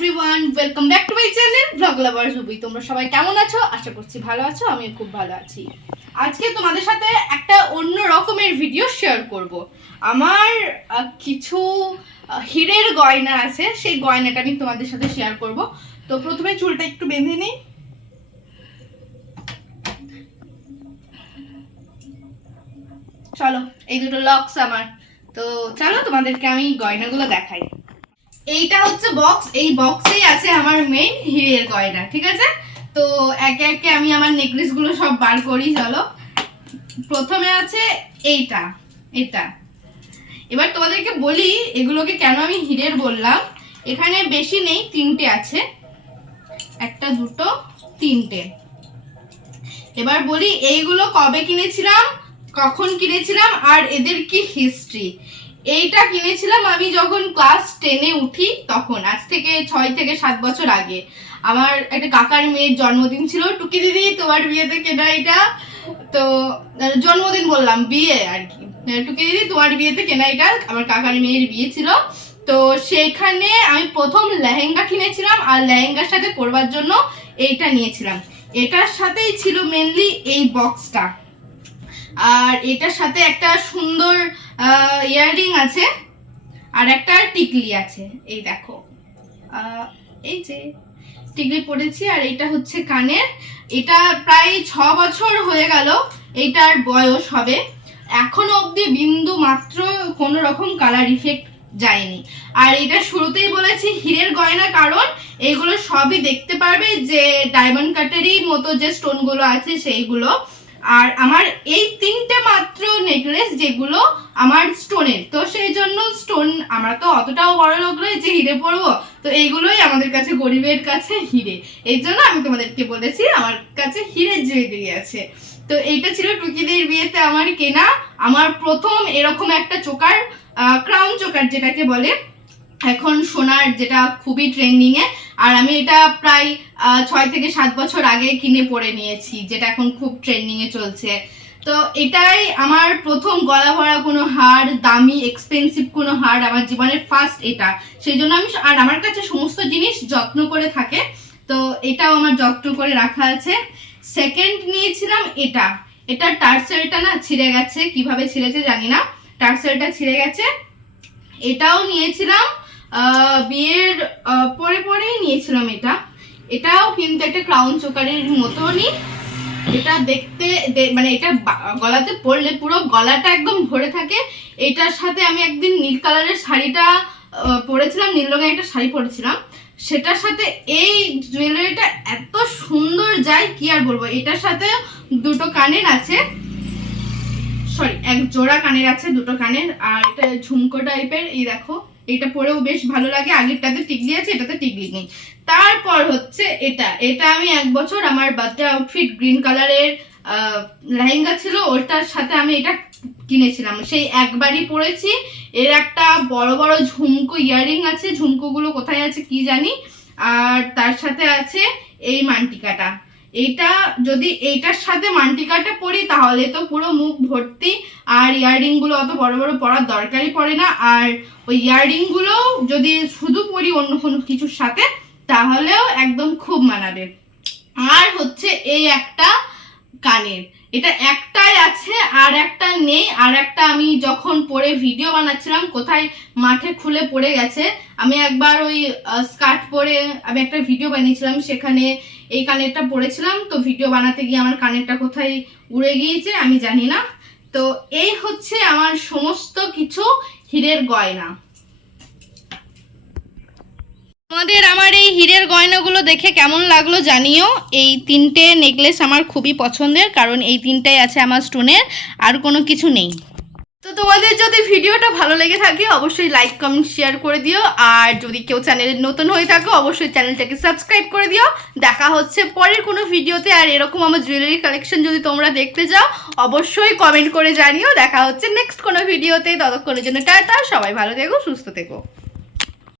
Everyone welcome back to my channel blog lover Jubi তোমরা সবাই কেমন আছো? আশা করছি ভালো আছো আমি খুব ভালো আছি। আজকে তোমাদের সাথে একটা অন্য রকমের ভিডিও শেয়ার করব। আমার কিছু হীরের গয়না আছে, সেই গয়নাটা আমি তোমাদের সাথে শেয়ার করব। তো প্রথমে চুলটা একটু বেঁধে নিই। চলো, এই দুটো লক্স আমার। তো চলো তোমাদেরকে আমি গয়নাগুলো দেখাই। এইটা হচ্ছে বক্স এই বক্সেই আছে আমার মেইন হিরের গয়না, ঠিক আছে? তো একে একে আমি আমার নেকলেসগুলো সব বার করি, চলো। প্রথমে আছে এইটা, এটা। এবার তোমাদেরকে বলি, এগুলোকে কেন আমি হিরের বললাম? এখানে বেশি নেই, তিনটে আছে। একটা, দুটো, তিনটে। এবার বলি, এইগুলো কবে কিনেছিলাম, কখন কিনেছিলাম, আর এদের কি হিস্ট্রি এইটা কিনেছিলাম আমি যখন ক্লাস টেনে উঠি তখন, আজ থেকে ছয় থেকে সাত বছর আগে। আমার একটা কাকার মেয়ের জন্মদিন ছিল। টুকি দিদি, তোমার বিয়েতে কেনা এটা? তো জন্মদিন বললাম, বিয়ে আর কি। টুকি দিদি, তোমার বিয়েতে কেনা এটা? আমার কাকার মেয়ের বিয়ে ছিল। তো সেইখানে আমি প্রথম লেহেঙ্গা কিনেছিলাম আর লেহেঙ্গার সাথে পরবার জন্য এইটা নিয়েছিলাম। এটার সাথেই ছিল মেনলি এই বক্সটা আর এটার সাথে একটা সুন্দর ইয়াররিং আছে আর একটা টিকলি আছে, এই দেখো। এই যে টিকলি পরেছি আর এটা হচ্ছে কানের। এটা প্রায় ছ বছর হয়ে গেল এইটার বয়স হবে। এখনও অবধি বিন্দু মাত্র কোনো রকম কালার ইফেক্ট যায়নি। আর এটা শুরুতেই বলেছি হীরের গয়না, কারণ এগুলো সবই দেখতে পারবে যে ডায়মন্ড কাটারই মতো যে স্টোনগুলো আছে সেইগুলো। আর আমার এই তিনটে মাত্র নেকলেস যেগুলো আমার স্টোনের তো সেই জন্য স্টোন আমরা তো অতটাও বড় লোক নয় যে হিরে পরবো। তো এইগুলোই আমাদের কাছে গরিবের কাছে হিরে। এই জন্য আমি তোমাদেরকে বলেছি, আমার কাছে হিরের জুয়েলারি আছে। তো এইটা ছিল টুকিদের বিয়েতে আমার কেনা। আমার প্রথম এরকম একটা চোকার ক্রাউন চোকার যেটাকে বলে এখন সোনার যেটা খুবই ট্রেন্ডিং এ, আর আমি এটা প্রায় ছয় থেকে সাত বছর আগে কিনে পরে নিয়েছি, যেটা এখন খুব ট্রেন্ডিং এ চলছে। তো এটাই আমার প্রথম গলা ভরা কোনো হার, দামি এক্সপেন্সিভ কোনো হার, আমার জীবনের ফার্স্ট এটা। সেই জন্য আমি আর আমার কাছে সমস্ত জিনিস যত্ন করে থাকে, তো এটাও আমার যত্ন করে রাখা আছে। সেকেন্ড নিয়েছিলাম এটা। এটা টার্সেলটা না ছিঁড়ে গেছে, কীভাবে ছিঁড়েছে জানি না। টার্সেলটা ছিঁড়ে গেছে। এটাও নিয়েছিলাম বিয়ের পরে পরেই নিয়েছিলাম এটা। এটাও কিন্তু একটা ক্রাউন চোকারের মতনই। এটা দেখতে মানে এটা গলাতে পরলে পুরো গলাটা একদম ভরে থাকে। এটার সাথে আমি একদিন নীল কালারের শাড়িটা পরেছিলাম, নীল রঙের একটা শাড়ি পরেছিলাম। সেটার সাথে এই জুয়েলারিটা এত সুন্দর যায়, কি আর বলব? এটার সাথে দুটো কানের আছে। সরি এক জোড়া কানের আছে, দুটো কানের। আর এটা ঝুমকো টাইপের এই দেখো। এটা পরেও বেশ ভালো লাগে, আগেরটাতে টিকলি আছে, এটাতে টিকলি নেই। তারপর হচ্ছে এটা এটা আমি এক বছর আমার বার্থডে আউটফিট গ্রিন কালারের লেহেঙ্গা ছিল, ওটার সাথে আমি এটা কিনেছিলাম। সেই একবারই পরেছি, এর একটা বড় বড় ঝুমকো ইয়ারিং আছে, ঝুমকোগুলো কোথায় আছে কি জানি, আর তার সাথে আছে এই মান্টিকাটা। এইটা যদি এইটার সাথে মান্টিকাটা পরি, তাহলে তো পুরো মুখ ভর্তি, আর ইয়াররিংগুলো অত বড় বড় পরার দরকারই পড়ে না। আর ওই ইয়াররিংগুলো যদি শুধু পরি অন্য কোনো কিছুর সাথে, তাহলেও একদম খুব মানাবে। আর হচ্ছে এই একটা কানের। এটা একটাই আছে, আর একটা নেই। আর একটা আমি যখন পরে ভিডিও বানাচ্ছিলাম, কোথায় মাঠে খুলে পড়ে গেছে, আমি একবার ওই স্কার্ট পরে আমি একটা ভিডিও বানিয়েছিলাম, সেখানে এই কানেরটা পরেছিলাম। তো ভিডিও বানাতে গিয়ে আমার কানেরটা কোথায় উড়ে গিয়েছে আমি জানি না। তো এই হচ্ছে আমার সমস্ত কিছু হীরের গয়না। তোমাদের আমার এই হীরের গয়নাগুলো দেখে কেমন লাগল জানিও। এই তিনটে নেকলেস আমার খুবই পছন্দের, কারণ এই তিনটাই আছে আমার স্টোনের, আর কোনো কিছু নেই। তো তোমাদের যদি ভিডিওটা ভালো লেগে থাকে, অবশ্যই লাইক কমেন্ট শেয়ার করে দিও। আর যদি কেউ চ্যানেলে নতুন হয়ে থাকো, অবশ্যই চ্যানেলটাকে সাবস্ক্রাইব করে দিও। দেখা হচ্ছে পরের কোনো ভিডিওতে, আর এরকম আমার জুয়েলারি কালেকশন যদি তোমরা দেখতে যাও অবশ্যই কমেন্ট করে জানিও। দেখা হচ্ছে নেক্সট কোনো ভিডিওতে। ততক্ষণের জন্য টাটা, সবাই ভালো থেকো, সুস্থ থেকো।